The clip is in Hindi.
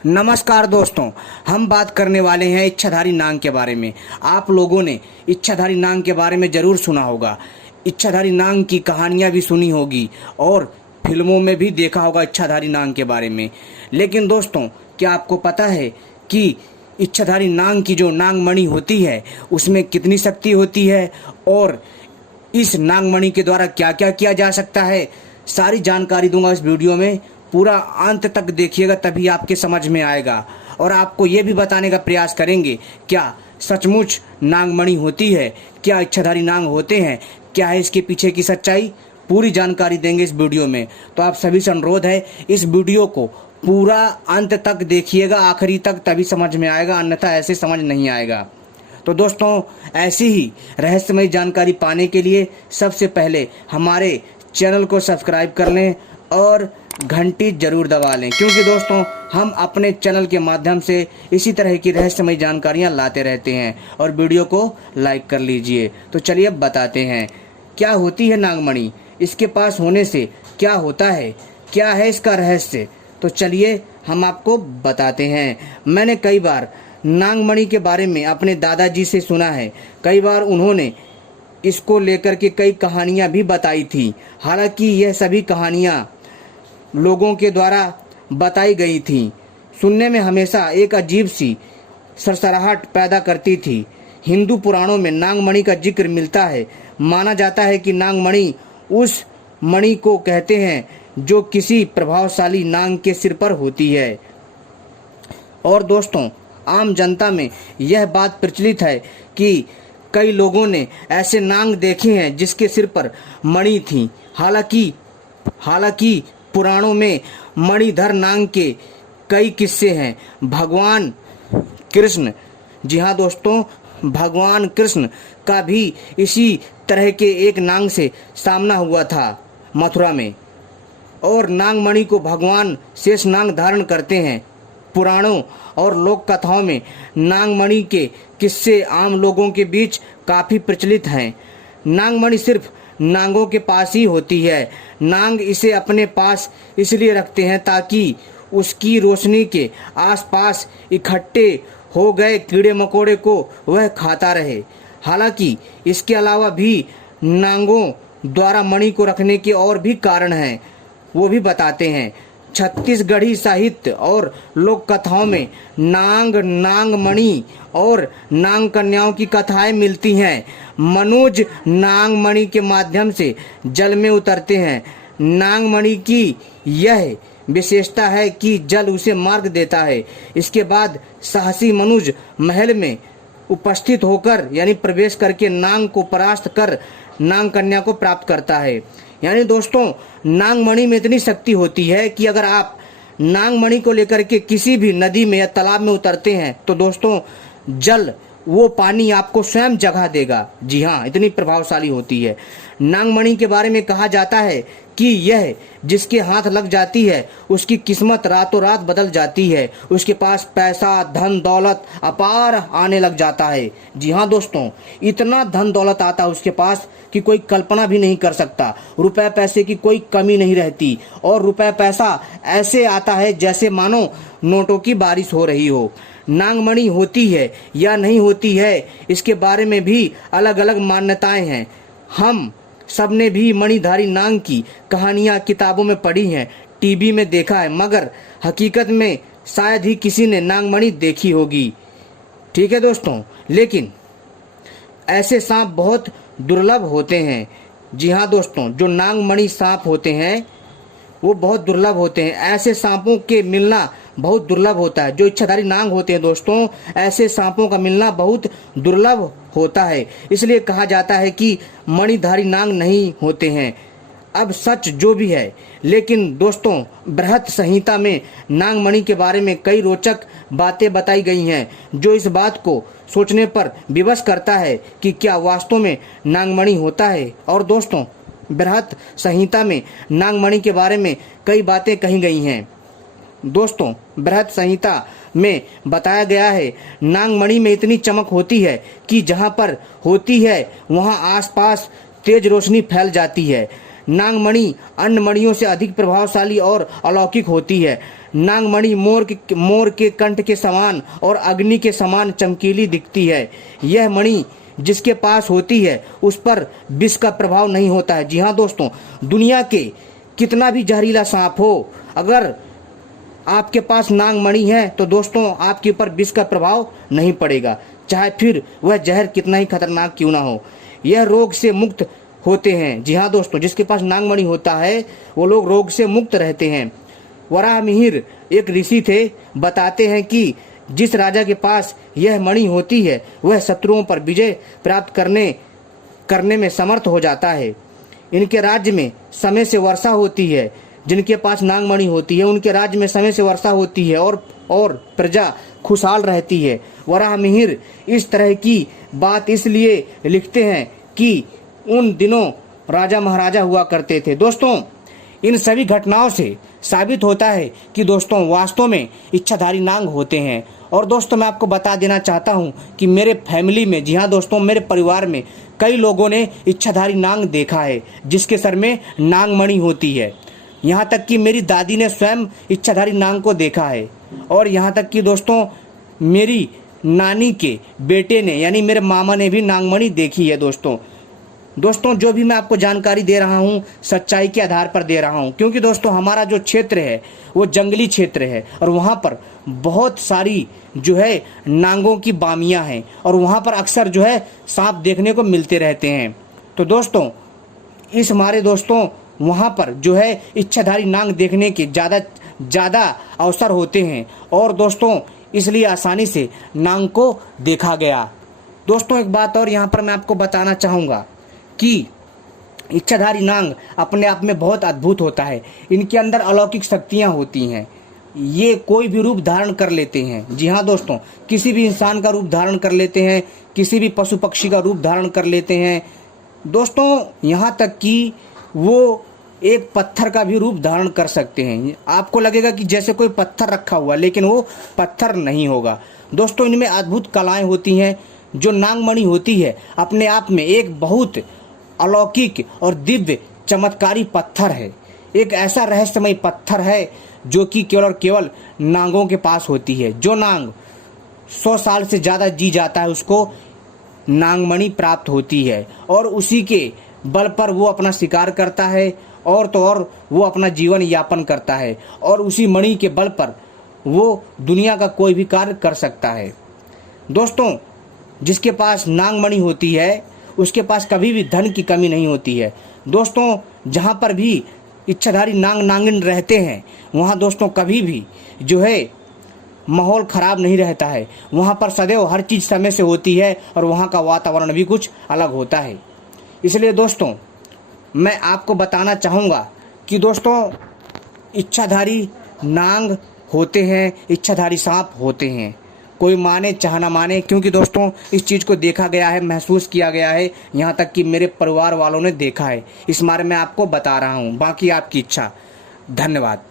नमस्कार दोस्तों, हम बात करने वाले हैं इच्छाधारी नाग के बारे में। आप लोगों ने इच्छाधारी नाग के बारे में ज़रूर सुना होगा। इच्छाधारी नाग की कहानियाँ भी सुनी होगी और फिल्मों में भी देखा होगा इच्छाधारी नाग के बारे में। लेकिन दोस्तों, क्या आपको पता है कि इच्छाधारी नाग की जो नागमणि होती है उसमें कितनी शक्ति होती है और इस नागमणि के द्वारा क्या क्या किया जा सकता है? सारी जानकारी दूंगा इस वीडियो में। पूरा अंत तक देखिएगा, तभी आपके समझ में आएगा। और आपको ये भी बताने का प्रयास करेंगे क्या सचमुच नागमणि होती है, क्या इच्छाधारी नाग होते हैं, क्या है इसके पीछे की सच्चाई, पूरी जानकारी देंगे इस वीडियो में। तो आप सभी से अनुरोध है, इस वीडियो को पूरा अंत तक देखिएगा, आखिरी तक, तभी समझ में आएगा, अन्यथा ऐसे समझ नहीं आएगा। तो दोस्तों, ऐसी ही रहस्यमय जानकारी पाने के लिए सबसे पहले हमारे चैनल को सब्सक्राइब कर लें और घंटी जरूर दबा लें, क्योंकि दोस्तों हम अपने चैनल के माध्यम से इसी तरह की रहस्यमय जानकारियां लाते रहते हैं। और वीडियो को लाइक कर लीजिए। तो चलिए अब बताते हैं क्या होती है नागमणि, इसके पास होने से क्या होता है, क्या है इसका रहस्य। तो चलिए हम आपको बताते हैं। मैंने कई बार नागमणि के बारे में अपने दादाजी से सुना है। कई बार उन्होंने इसको लेकर के कई कहानियां भी बताई थी। हालांकि यह सभी कहानियां लोगों के द्वारा बताई गई थी, सुनने में हमेशा एक अजीब सी सरसराहट पैदा करती थी। हिंदू पुराणों में नागमणि का जिक्र मिलता है। माना जाता है कि नागमणि उस मणि को कहते हैं जो किसी प्रभावशाली नाग के सिर पर होती है। और दोस्तों, आम जनता में यह बात प्रचलित है कि कई लोगों ने ऐसे नाग देखे हैं जिसके सिर पर मणि थी। हालांकि पुराणों में मणिधर नाग के कई किस्से हैं। भगवान कृष्ण, जी हाँ दोस्तों, भगवान कृष्ण का भी इसी तरह के एक नाग से सामना हुआ था मथुरा में। और नागमणि को भगवान शेषनाग धारण करते हैं। पुराणों और लोक कथाओं में नागमणि के किस्से आम लोगों के बीच काफ़ी प्रचलित हैं। नागमणि सिर्फ नागों के पास ही होती है। नाग इसे अपने पास इसलिए रखते हैं ताकि उसकी रोशनी के आसपास इकट्ठे हो गए कीड़े मकोड़े को वह खाता रहे। हालांकि इसके अलावा भी नागों द्वारा मणि को रखने के और भी कारण हैं, वो भी बताते हैं। छत्तीसगढ़ी साहित्य और लोक कथाओं में नाग, नागमणि और नाग कन्याओं की कथाएं मिलती हैं। मनुज नागमणि के माध्यम से जल में उतरते हैं। नागमणि की यह विशेषता है कि जल उसे मार्ग देता है। इसके बाद साहसी मनुज महल में उपस्थित होकर यानी प्रवेश करके नाग को परास्त कर नाग कन्या को प्राप्त करता है। यानी दोस्तों, नागमणि में इतनी शक्ति होती है कि अगर आप नागमणि को लेकर के किसी भी नदी में या तालाब में उतरते हैं तो दोस्तों जल, वो पानी आपको स्वयं जगा देगा। जी हाँ, इतनी प्रभावशाली होती है। नागमणि के बारे में कहा जाता है कि यह जिसके हाथ लग जाती है उसकी किस्मत रातों रात बदल जाती है। उसके पास पैसा, धन दौलत अपार आने लग जाता है। जी हाँ दोस्तों, इतना धन दौलत आता है उसके पास कि कोई कल्पना भी नहीं कर सकता। रुपए पैसे की कोई कमी नहीं रहती और रुपए पैसा ऐसे आता है जैसे मानो नोटों की बारिश हो रही हो। नागमणि होती है या नहीं होती है, इसके बारे में भी अलग अलग मान्यताएं हैं। हम सबने भी मणिधारी नाग की कहानियां किताबों में पढ़ी हैं, टीवी में देखा है, मगर हकीकत में शायद ही किसी ने नागमणि देखी होगी। ठीक है दोस्तों, लेकिन ऐसे सांप बहुत दुर्लभ होते हैं। जी हाँ दोस्तों, जो नागमणि सांप होते हैं वो बहुत दुर्लभ होते हैं। ऐसे सांपों के मिलना बहुत दुर्लभ होता है। जो इच्छाधारी नाग होते हैं दोस्तों, ऐसे सांपों का मिलना बहुत दुर्लभ होता है। इसलिए कहा जाता है कि मणिधारी नाग नहीं होते हैं। अब सच जो भी है, लेकिन दोस्तों बृहत संहिता में नागमणि के बारे में कई रोचक बातें बताई गई हैं जो इस बात को सोचने पर विवश करता है कि क्या वास्तव में नागमणि होता है। और दोस्तों, बृहत संहिता में नागमणि के बारे में कई बातें कही गई हैं। दोस्तों, बृहत संहिता में बताया गया है नागमणि में इतनी चमक होती है कि जहां पर होती है वहां आसपास तेज रोशनी फैल जाती है। नागमणि अन्य मणियों से अधिक प्रभावशाली और अलौकिक होती है। नागमणि मोर के कंठ के समान और अग्नि के समान चमकीली दिखती है। यह मणि जिसके पास होती है उस पर विष का प्रभाव नहीं होता है। जी हाँ दोस्तों, दुनिया के कितना भी जहरीला सांप हो, अगर आपके पास नागमणि है तो दोस्तों आपके ऊपर विष का प्रभाव नहीं पड़ेगा, चाहे फिर वह जहर कितना ही खतरनाक क्यों ना हो। यह रोग से मुक्त होते हैं। जी हाँ दोस्तों, जिसके पास नागमणि होता है वो लोग रोग से मुक्त रहते हैं। वराहमिहिर एक ऋषि थे, बताते हैं कि जिस राजा के पास यह मणि होती है वह शत्रुओं पर विजय प्राप्त करने में समर्थ हो जाता है। इनके राज्य में समय से वर्षा होती है। जिनके पास नागमणि होती है उनके राज्य में समय से वर्षा होती है और प्रजा खुशहाल रहती है। वराहमिहिर इस तरह की बात इसलिए लिखते हैं कि उन दिनों राजा महाराजा हुआ करते थे। दोस्तों, इन सभी घटनाओं से साबित होता है कि दोस्तों वास्तव में इच्छाधारी नाग होते हैं। और दोस्तों मैं आपको बता देना चाहता हूं कि मेरे फैमिली में, जी हाँ दोस्तों, मेरे परिवार में कई लोगों ने इच्छाधारी नाग देखा है जिसके सर में नागमणि होती है। यहाँ तक कि मेरी दादी ने स्वयं इच्छाधारी नाग को देखा है। और यहाँ तक कि दोस्तों मेरी नानी के बेटे ने यानी मेरे मामा ने भी नागमणि देखी है। दोस्तों जो भी मैं आपको जानकारी दे रहा हूँ सच्चाई के आधार पर दे रहा हूँ, क्योंकि दोस्तों हमारा जो क्षेत्र है वो जंगली क्षेत्र है और वहाँ पर बहुत सारी जो है नागों की बामियाँ हैं और वहाँ पर अक्सर जो है सांप देखने को मिलते रहते हैं। तो दोस्तों इस हमारे दोस्तों वहाँ पर जो है इच्छाधारी नाग देखने के ज़्यादा अवसर होते हैं और दोस्तों इसलिए आसानी से नाग को देखा गया। दोस्तों एक बात और यहाँ पर मैं आपको बताना चाहूँगा कि इच्छाधारी नाग अपने आप में बहुत अद्भुत होता है। इनके अंदर अलौकिक शक्तियाँ होती हैं। ये कोई भी रूप धारण कर लेते हैं। जी हाँ दोस्तों, किसी भी इंसान का रूप धारण कर लेते हैं, किसी भी पशु पक्षी का रूप धारण कर लेते हैं। दोस्तों यहाँ तक कि वो एक पत्थर का भी रूप धारण कर सकते हैं। आपको लगेगा कि जैसे कोई पत्थर रखा हुआ, लेकिन वो पत्थर नहीं होगा। दोस्तों इनमें अद्भुत कलाएं होती हैं। जो नागमणि होती है अपने आप में एक बहुत अलौकिक और दिव्य चमत्कारी पत्थर है। एक ऐसा रहस्यमय पत्थर है जो कि केवल और केवल नागों के पास होती है। जो नाग 100 साल से ज़्यादा जी जाता है उसको नागमणि प्राप्त होती है और उसी के बल पर वो अपना शिकार करता है और तो और वो अपना जीवन यापन करता है और उसी मणि के बल पर वो दुनिया का कोई भी कार्य कर सकता है। दोस्तों जिसके पास नागमणि होती है उसके पास कभी भी धन की कमी नहीं होती है। दोस्तों जहाँ पर भी इच्छाधारी नाग नागिन रहते हैं वहाँ दोस्तों कभी भी जो है माहौल ख़राब नहीं रहता है। वहाँ पर सदैव हर चीज़ समय से होती है और वहाँ का वातावरण भी कुछ अलग होता है। इसलिए दोस्तों मैं आपको बताना चाहूँगा कि दोस्तों इच्छाधारी नाग होते हैं, इच्छाधारी सांप होते हैं। कोई माने चाहे ना माने, क्योंकि दोस्तों इस चीज़ को देखा गया है, महसूस किया गया है, यहाँ तक कि मेरे परिवार वालों ने देखा है। इस बारे में आपको बता रहा हूँ, बाकी आपकी इच्छा। धन्यवाद।